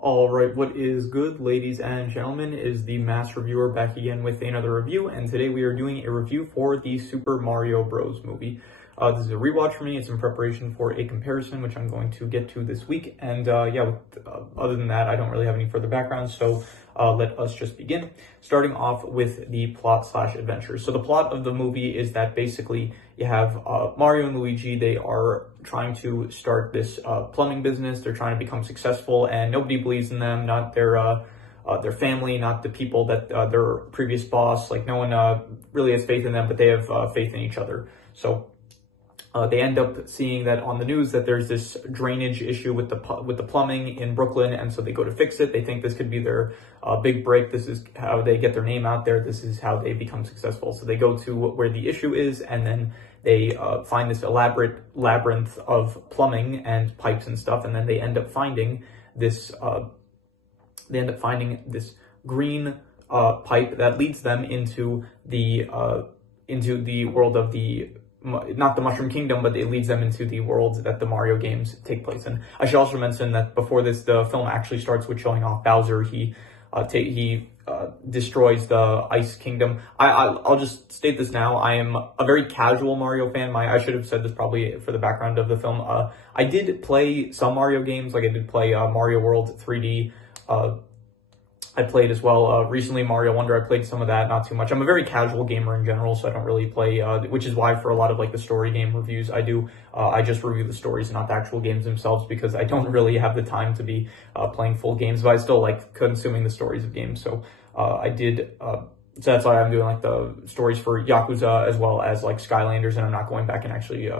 All right, what is good, ladies and gentlemen, is the Mass Reviewer back again with another review, and today we are doing a review for the Super Mario Bros. Movie. This is a rewatch for me. It's in preparation for a comparison, which I'm going to get to this week, and other than that, I don't really have any further background, so let us just begin. Starting off with the plot/adventure. So the plot of the movie is that basically you have Mario and Luigi. They are trying to start this plumbing business. They're trying to become successful, and nobody believes in them, not their family, not the people that their previous boss. Like, no one really has faith in them, but they have faith in each other. So they end up seeing that on the news that there's this drainage issue with the plumbing in Brooklyn, and so they go to fix it. They think this could be their big break. This is how they get their name out there. This is how they become successful. So they go to where the issue is, and then they find this elaborate labyrinth of plumbing and pipes and stuff, and then they end up finding this. They end up finding this green pipe that leads them into the world of not the Mushroom Kingdom, but it leads them into the world that the Mario games take place in. I should also mention that before this, the film actually starts with showing off Bowser. He destroys the Ice Kingdom. I'll just state this now. I am a very casual Mario fan. I should have said this probably for the background of the film. I did play some Mario games, like I did play Mario World 3D. I played as well recently Mario Wonder. I played some of that, not too much. I'm a very casual gamer in general, so I don't really play, which is why for a lot of like the story game reviews I do, I just review the stories, not the actual games themselves, because I don't really have the time to be playing full games, but I still like consuming the stories of games. So so that's why I'm doing like the stories for Yakuza as well as like Skylanders, and I'm not going back and actually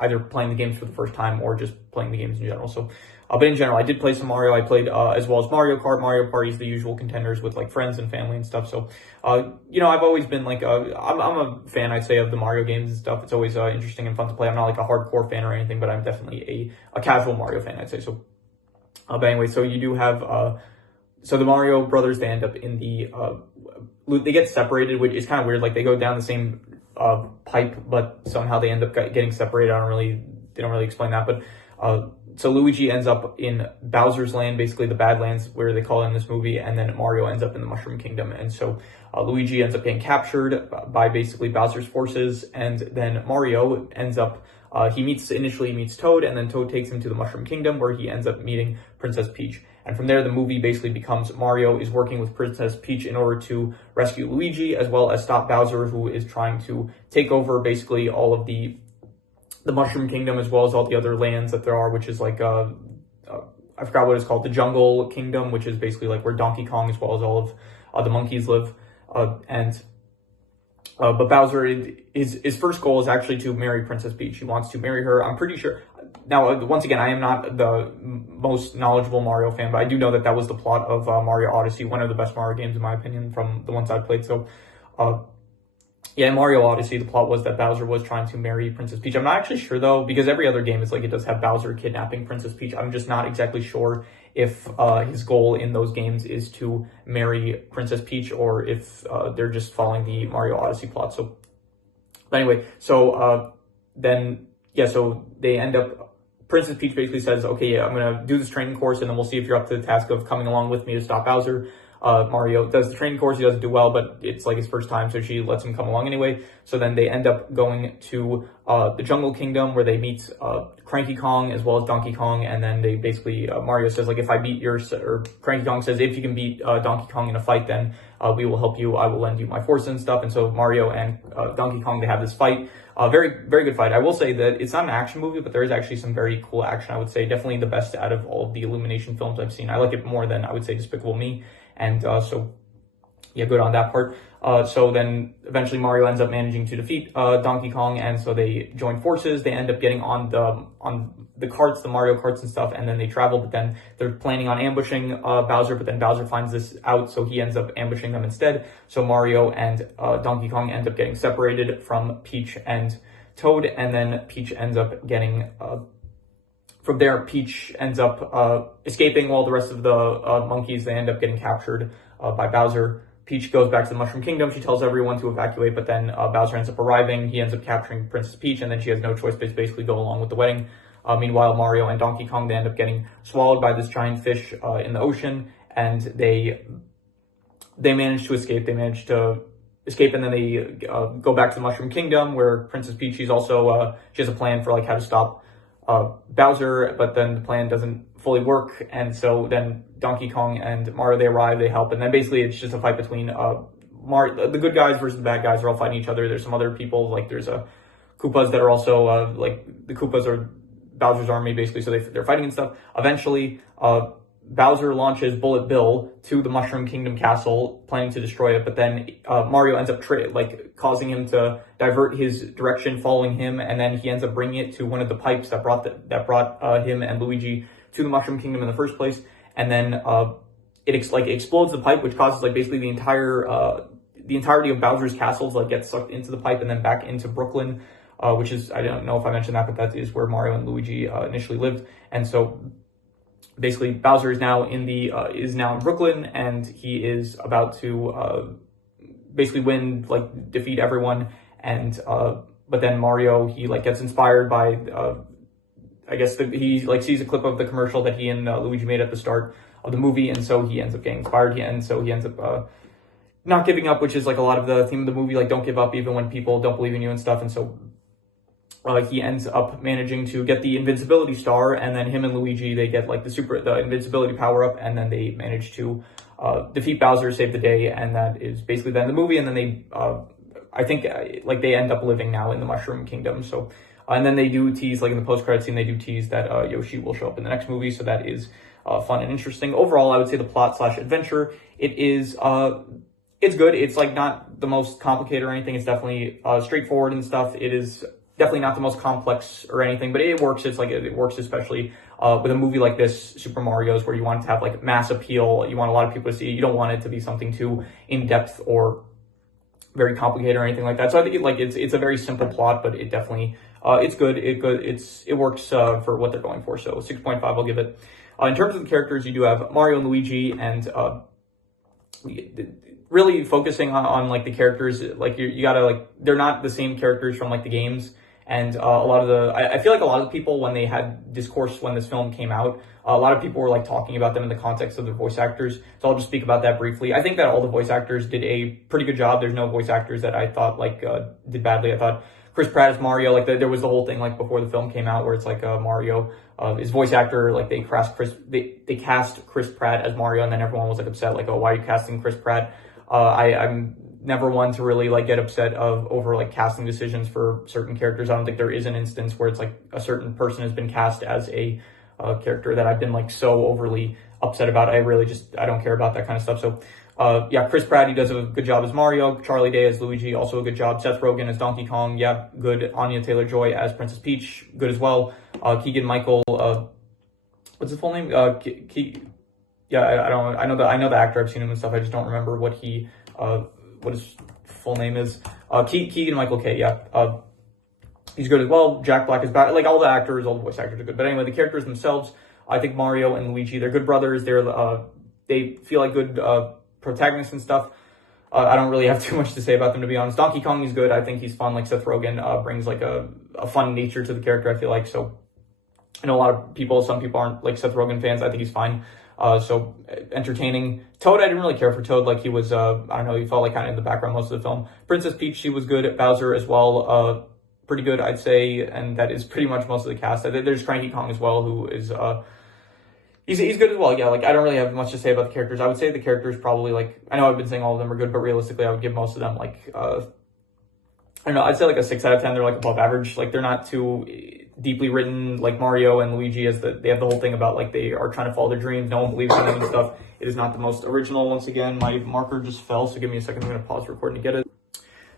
either playing the games for the first time or just playing the games in general. So, but in general, I did play some Mario. I played as well as Mario Kart. Mario Party's the usual contenders with like friends and family and stuff. So, I've always been like, I'm a fan, I'd say, of the Mario games and stuff. It's always interesting and fun to play. I'm not like a hardcore fan or anything, but I'm definitely a casual Mario fan, I'd say. So, but anyway, so you do have, so the Mario brothers, they end up in they get separated, which is kind of weird. Like, they go down the same pipe, but somehow they end up getting separated. They don't really explain that, but so Luigi ends up in Bowser's Land, basically the Badlands, where they call it in this movie, and then Mario ends up in the Mushroom Kingdom. And so Luigi ends up getting captured by basically Bowser's forces, and then Mario ends up, initially meets Toad, and then Toad takes him to the Mushroom Kingdom, where he ends up meeting Princess Peach. And from there, the movie basically becomes Mario is working with Princess Peach in order to rescue Luigi, as well as stop Bowser, who is trying to take over basically all of the Mushroom Kingdom, as well as all the other lands that there are, which is like, I forgot what it's called, the Jungle Kingdom, which is basically like where Donkey Kong, as well as all of the monkeys live. But Bowser, his first goal is actually to marry Princess Peach. He wants to marry her. I'm pretty sure. Now, once again, I am not the most knowledgeable Mario fan, but I do know that that was the plot of Mario Odyssey, one of the best Mario games, in my opinion, from the ones I've played. So, yeah, in Mario Odyssey, the plot was that Bowser was trying to marry Princess Peach. I'm not actually sure, though, because every other game is like it does have Bowser kidnapping Princess Peach. I'm just not exactly sure if his goal in those games is to marry Princess Peach, or if they're just following the Mario Odyssey plot. So, but anyway, so so they end up, Princess Peach basically says, okay, yeah, I'm going to do this training course, and then we'll see if you're up to the task of coming along with me to stop Bowser. Mario does the training course. He doesn't do well, but it's like his first time, so she lets him come along anyway. So then they end up going to the Jungle Kingdom, where they meet Cranky Kong as well as Donkey Kong, and then they basically, Mario says, like, if I beat or Cranky Kong says, if you can beat Donkey Kong in a fight, then we will help you. I will lend you my forces and stuff. And so Mario and Donkey Kong, they have this fight. Very, very good fight. I will say that it's not an action movie, but there is actually some very cool action, I would say. Definitely the best out of all of the Illumination films I've seen. I like it more than, I would say, Despicable Me. And so, yeah, good on that part. So then eventually Mario ends up managing to defeat Donkey Kong, and so they join forces. They end up getting on the carts, the Mario carts and stuff, and then they travel, but then they're planning on ambushing Bowser, but then Bowser finds this out, so he ends up ambushing them instead. So Mario and Donkey Kong end up getting separated from Peach and Toad, and then Peach ends up getting... From there, Peach ends up escaping, while the rest of the monkeys, they end up getting captured by Bowser. Peach goes back to the Mushroom Kingdom. She tells everyone to evacuate, but then Bowser ends up arriving. He ends up capturing Princess Peach, and then she has no choice but to basically go along with the wedding. Meanwhile, Mario and Donkey Kong, they end up getting swallowed by this giant fish in the ocean, and they manage to escape. They manage to escape, and then they go back to the Mushroom Kingdom, where Princess Peach, she's also she has a plan for like how to stop Bowser, but then the plan doesn't fully work, and so then Donkey Kong and Mario, they arrive, they help, and then basically it's just a fight between the good guys versus the bad guys. Are all fighting each other. There's some other people, like there's Koopas that are also like the Koopas are Bowser's army basically, so they're fighting and stuff. Eventually, Bowser launches Bullet Bill to the Mushroom Kingdom castle, planning to destroy it, but then Mario ends up causing him to divert his direction, following him, and then he ends up bringing it to one of the pipes that brought him and Luigi to the Mushroom Kingdom in the first place, and then it explodes the pipe, which causes like basically the entirety of Bowser's castles like get sucked into the pipe and then back into Brooklyn, which is, I don't know if I mentioned that, but that is where Mario and Luigi initially lived, and so basically Bowser is now in Brooklyn, and he is about to basically defeat everyone, and but then Mario, he like gets inspired by I guess he like sees a clip of the commercial that he and Luigi made at the start of the movie, and so he ends up getting inspired, and so he ends up not giving up, which is like a lot of the theme of the movie, like don't give up even when people don't believe in you and stuff, and so he ends up managing to get the invincibility star, and then him and Luigi, they get like the invincibility power up, and then they manage to defeat Bowser, save the day, and that is basically the end of the movie. And then they, I think, like they end up living now in the Mushroom Kingdom. So, and then they do tease, like in the post-credit scene, they do tease that Yoshi will show up in the next movie. So that is fun and interesting. Overall, I would say the plot/adventure, it's good. It's like not the most complicated or anything. It's definitely straightforward and stuff. It is definitely not the most complex or anything, but it works. It's like it works, especially with a movie like this, Super Mario's, where you want it to have like mass appeal. You want a lot of people to see it. You don't want it to be something too in depth or very complicated or anything like that. So I think it's a very simple plot, but it definitely it's good. It works for what they're going for. So 6.5, I'll give it. In terms of the characters, you do have Mario and Luigi, and really focusing on like the characters, like you gotta like, they're not the same characters from like the games. And I feel like a lot of the people, when they had discourse when this film came out, a lot of people were like talking about them in the context of their voice actors. So I'll just speak about that briefly. I think that all the voice actors did a pretty good job. There's no voice actors that I thought like did badly. I thought Chris Pratt as Mario, like there was the whole thing like before the film came out where it's like Mario, his voice actor, like they cast Chris Pratt as Mario, and then everyone was like upset, like, oh, why are you casting Chris Pratt? I'm never one to really like get upset over like casting decisions for certain characters. I don't think there is an instance where it's like a certain person has been cast as a character that I've been like so overly upset about. I don't care about that kind of stuff. So yeah, Chris Pratt, he does a good job as Mario. Charlie Day as Luigi, also a good job. Seth Rogen as Donkey Kong, yeah, good. Anya Taylor-Joy as Princess Peach, good as well. Keegan-Michael, what's his full name? Yeah, I know the actor. I've seen him and stuff. I just don't remember what his full name is. Keegan-Michael Kay, yeah. He's good as well. Jack Black is bad. Like all the voice actors are good. But anyway, the characters themselves, I think Mario and Luigi, they're good brothers. They feel like good protagonists and stuff. I don't really have too much to say about them, to be honest. Donkey Kong is good. I think he's fun. Like Seth Rogen brings like a fun nature to the character, I feel like. So I know a lot of people, some people aren't like Seth Rogen fans. I think he's fine. So entertaining. Toad, I didn't really care for Toad. Like he was, I don't know, he felt like kind of in the background most of the film. Princess Peach, she was good. Bowser as well, pretty good, I'd say. And that is pretty much most of the cast. There's Cranky Kong as well, who is, he's good as well. Yeah, like I don't really have much to say about the characters. I would say the characters probably like, I know I've been saying all of them are good, but realistically I would give most of them like, I don't know, I'd say like a 6 out of 10. They're like above average. Like they're not too deeply written like Mario and Luigi, they have the whole thing about like they are trying to follow their dreams. No one believes in them and stuff. It is not the most original. Once again, my marker just fell, so give me a second. I'm going to pause recording to get it.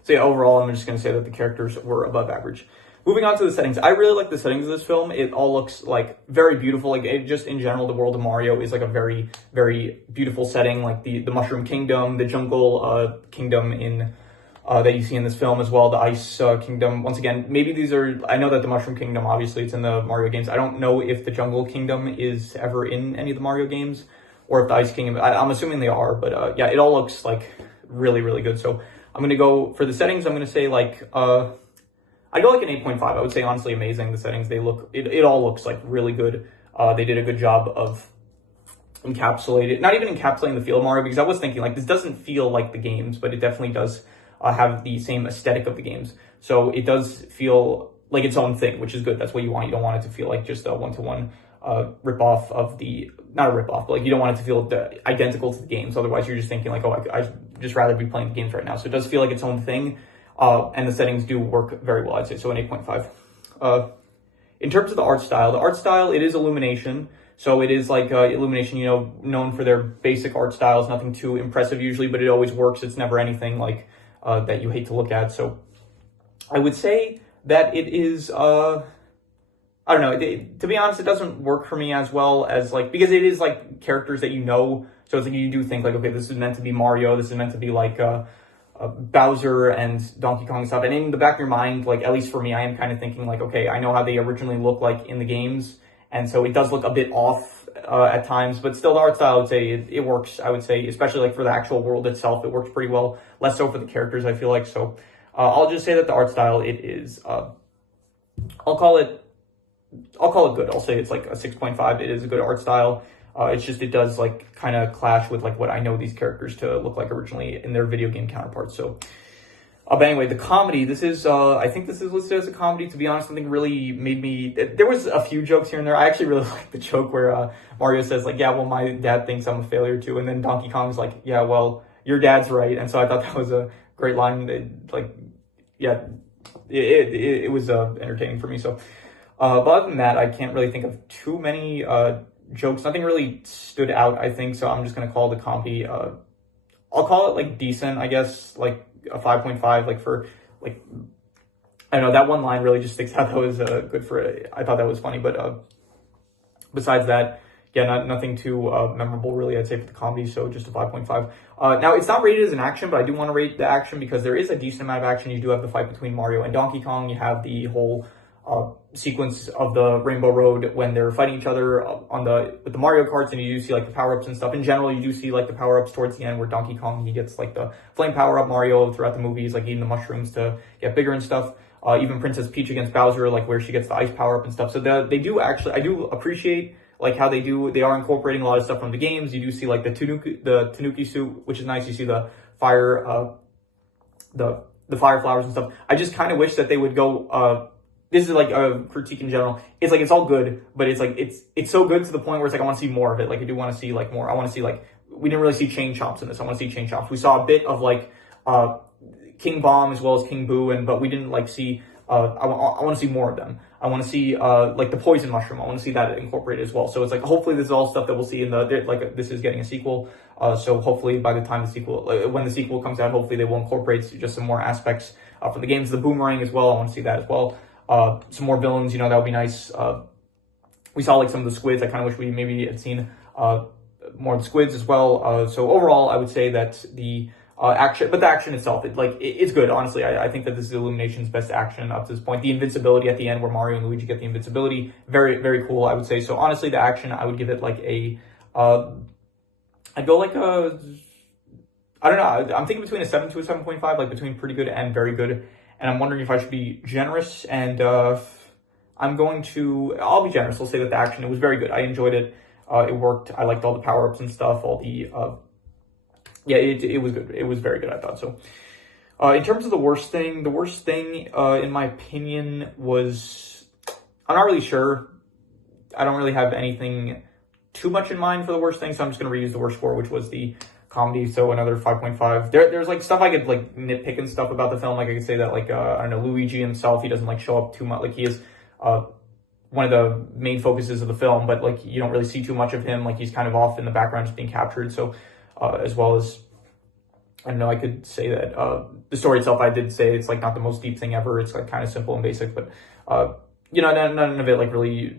So yeah, overall, I'm just going to say that the characters were above average. Moving on to the settings. I really like the settings of this film. It all looks like very beautiful. Like it just in general, the world of Mario is like a very, very beautiful setting. Like the Mushroom Kingdom, the jungle kingdom in that you see in this film as well, the Ice Kingdom. Once again, maybe these are, I know that the Mushroom Kingdom, obviously it's in the Mario games. I don't know if the Jungle Kingdom is ever in any of the Mario games, or if the Ice Kingdom, I'm assuming they are, but yeah, it all looks like really, really good. So I'm going to go, for the settings, I'm going to say like, I'd go like an 8.5. I would say honestly amazing. The settings, it all looks like really good. They did a good job of not even encapsulating the feel of Mario, because I was thinking like this doesn't feel like the games, but it definitely does have the same aesthetic of the games. So it does feel like its own thing, which is good. That's what you want. You don't want it to feel like just a one-to-one rip-off of not a rip-off, but like you don't want it to feel identical to the games. Otherwise, you're just thinking like, oh, I'd just rather be playing the games right now. So it does feel like its own thing, and the settings do work very well, I'd say. So an 8.5. In terms of the art style, it is Illumination. So it is like Illumination, known for their basic art styles, nothing too impressive usually, but it always works. It's never anything like that you hate to look at. So I would say that it is, I don't know, to be honest, it doesn't work for me as well as like, because it is like characters that so it's like you do think like, okay, this is meant to be Mario, this is meant to be like Bowser and Donkey Kong stuff. And in the back of your mind, like at least for me, I am kind of thinking like, okay, I know how they originally look like in the games. And so it does look a bit off at times, but still the art style, I would say it works, I would say, especially like for the actual world itself, it works pretty well. Less so for the characters, I feel like. So I'll just say that the art style, it is, I'll call it good. I'll say it's like a 6.5. It is a good art style. It's just, it does like kind of clash with like what I know these characters to look like originally in their video game counterparts. So, but anyway, the comedy, I think this is listed as a comedy. To be honest, something really made me, there was a few jokes here and there. I actually really like the joke where Mario says like, yeah, well, my dad thinks I'm a failure too. And then Donkey Kong's like, yeah, well, your dad's right. And so I thought that was a great line. It was entertaining for me. So, but other than that, I can't really think of too many jokes. Nothing really stood out, I think. So I'm just going to call the comedy, I'll call it like decent, I guess, like a 5.5, like for like, I don't know, that one line really just sticks out. That was good for it. I thought that was funny, but besides that, yeah, nothing too memorable really, I'd say, for the comedy. So just a 5.5. Now it's not rated as an action, but I do want to rate the action because there is a decent amount of action. You do have the fight between Mario and Donkey Kong. You have the whole sequence of the Rainbow Road when they're fighting each other with the Mario Karts, and you do see like the power-ups and stuff. In general, you do see like the power-ups towards the end where Donkey Kong, he gets like the flame power-up. Mario throughout the movie is like eating the mushrooms to get bigger and stuff. Even Princess Peach against Bowser, like where she gets the ice power-up and stuff. So they do actually, I do appreciate like how they are incorporating a lot of stuff from the games. You do see like the Tanuki suit, which is nice. You see the fire, the fire flowers and stuff. I just kind of wish that they would go, this is like a critique in general. It's like, it's all good, but it's like, it's so good to the point where it's like, I want to see more of it. Like I do want to see like more. I want to see like, we didn't really see Chain Chomps in this. I want to see Chain Chomps. We saw a bit of like, King Bomb as well as King Boo, but we didn't like see, I want to see more of them. I want to see, like the poison mushroom. I want to see that incorporated as well. So it's like, hopefully this is all stuff that we'll see this is getting a sequel. So hopefully by the time when the sequel comes out, hopefully they will incorporate just some more aspects from the games. The boomerang as well. I want to see that as well. Some more villains, that would be nice. We saw like some of the squids. I kind of wish we maybe had seen, more of the squids as well. So overall, I would say that the action itself, it's good. Honestly, I think that this is Illumination's best action up to this point. The invincibility at the end where Mario and Luigi get the invincibility, very, very cool, I would say. So honestly, the action, I would give it like I'd go like I don't know. I'm thinking between a 7 to a 7.5, like between pretty good and very good. And I'm wondering if I should be generous, and I'll be generous. I'll say that the action, it was very good. I enjoyed it. It worked. I liked all the power-ups and stuff, all the, it was good. It was very good, I thought. So, in terms of the worst thing, in my opinion, was, I'm not really sure. I don't really have anything too much in mind for the worst thing, so I'm just going to reuse the worst score, which was the comedy, so another 5.5. There's like stuff I could like nitpick and stuff about the film. Like I could say that like, I don't know, Luigi himself, he doesn't like show up too much. Like he is, one of the main focuses of the film, but like you don't really see too much of him. Like he's kind of off in the background just being captured. So, as well as, I don't know, I could say that, the story itself, I did say it's like not the most deep thing ever. It's like kind of simple and basic, but, none of it like really,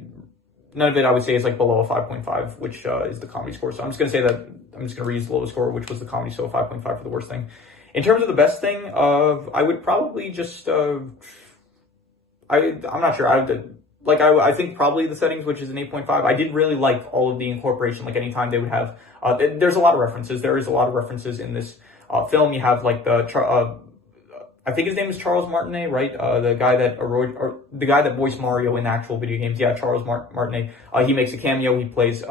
none of it I would say is like below a 5.5, which is the comedy score. So I'm just going to say that I'm just going to reuse the lowest score, which was the comedy, so a 5.5 for the worst thing. In terms of the best thing, I would probably just, I'm not sure. I think probably the settings, which is an 8.5. I did really like all of the incorporation, like anytime they would have, there's a lot of references. There is a lot of references in this film. You have like I I think his name is Charles Martinet, right? The guy that voiced Mario in actual video games. Yeah, Charles Martinet. He makes a cameo. He plays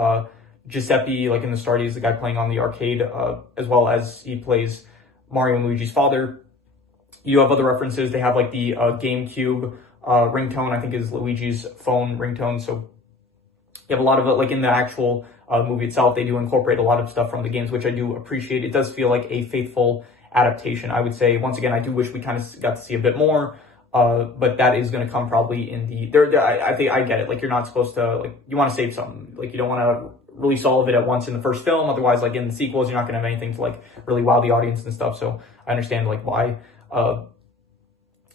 Giuseppe, like in the start, he's the guy playing on the arcade, as well as he plays Mario and Luigi's father. You have other references. They have like the GameCube ringtone, I think is Luigi's phone ringtone. So you have a lot of it, like in the actual movie itself, they do incorporate a lot of stuff from the games, which I do appreciate. It does feel like a faithful adaptation, I would say. Once again, I do wish we kind of got to see a bit more, but that is going to come probably in the, I think I get it. Like, you're not supposed to, like, you want to save something. Like, you don't want to release all of it at once in the first film. Otherwise, like in the sequels, you're not going to have anything to like really wow the audience and stuff. So I understand like why.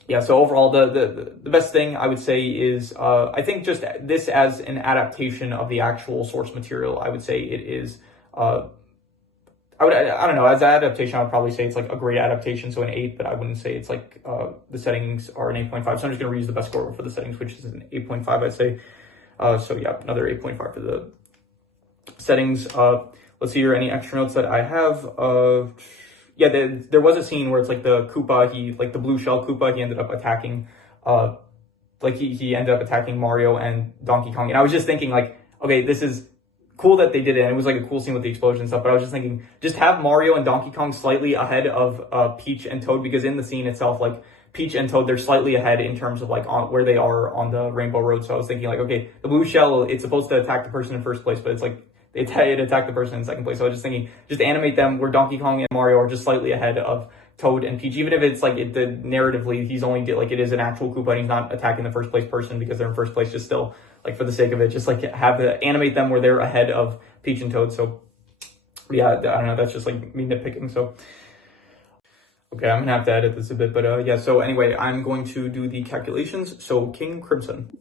Yeah, so overall, the best thing I would say is, I think just this as an adaptation of the actual source material, I would say it is, I don't know, as an adaptation, I would probably say it's like a great adaptation, so an 8, but I wouldn't say it's like, the settings are an 8.5, so I'm just going to reuse the best score for the settings, which is an 8.5, I'd say. So yeah, another 8.5 for the settings. Let's see here, any extra notes that I have. Yeah, there was a scene where it's like the Koopa, like the blue shell Koopa, he ended up attacking, like he ended up attacking Mario and Donkey Kong. And I was just thinking like, okay, this is cool that they did it. And it was like a cool scene with the explosion and stuff. But I was just thinking, just have Mario and Donkey Kong slightly ahead of Peach and Toad, because in the scene itself, like Peach and Toad, they're slightly ahead in terms of like on where they are on the Rainbow Road. So I was thinking like, okay, the blue shell, it's supposed to attack the person in first place, but it's like, it attacked the person in second place. So I was just thinking, just animate them where Donkey Kong and Mario are just slightly ahead of Toad and Peach, even if it's like the narratively, he's only like it is an actual Koopa and he's not attacking the first place person because they're in first place. Just still like for the sake of it, just like animate them where they're ahead of Peach and Toad. So yeah, I don't know. That's just like me nitpicking. So okay, I'm gonna have to edit this a bit, but yeah. So anyway, I'm going to do the calculations. So King Crimson.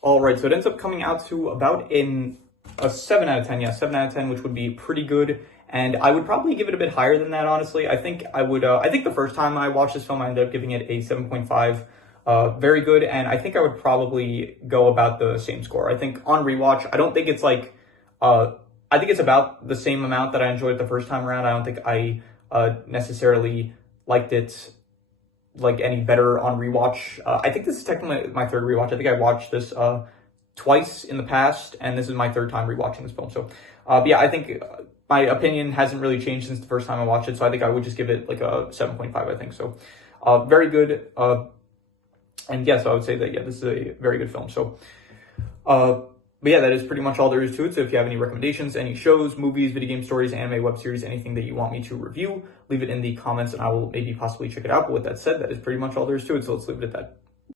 All right, so it ends up coming out to about a 7 out of 10, yeah, 7 out of 10, which would be pretty good. And I would probably give it a bit higher than that, honestly. I think I would, I think the first time I watched this film, I ended up giving it a 7.5, very good. And I think I would probably go about the same score. I think on rewatch, I don't think it's like, I think it's about the same amount that I enjoyed it the first time around. I don't think I necessarily liked it like any better on rewatch. I think this is technically my third rewatch. I think I watched this, twice in the past, and this is my third time rewatching this film. So, yeah, I think my opinion hasn't really changed since the first time I watched it. So I think I would just give it like a 7.5, I think. So, very good. And yeah, so I would say that, yeah, this is a very good film. So, but yeah, that is pretty much all there is to it. So if you have any recommendations, any shows, movies, video game stories, anime, web series, anything that you want me to review, leave it in the comments and I will maybe possibly check it out. But with that said, that is pretty much all there is to it. So let's leave it at that.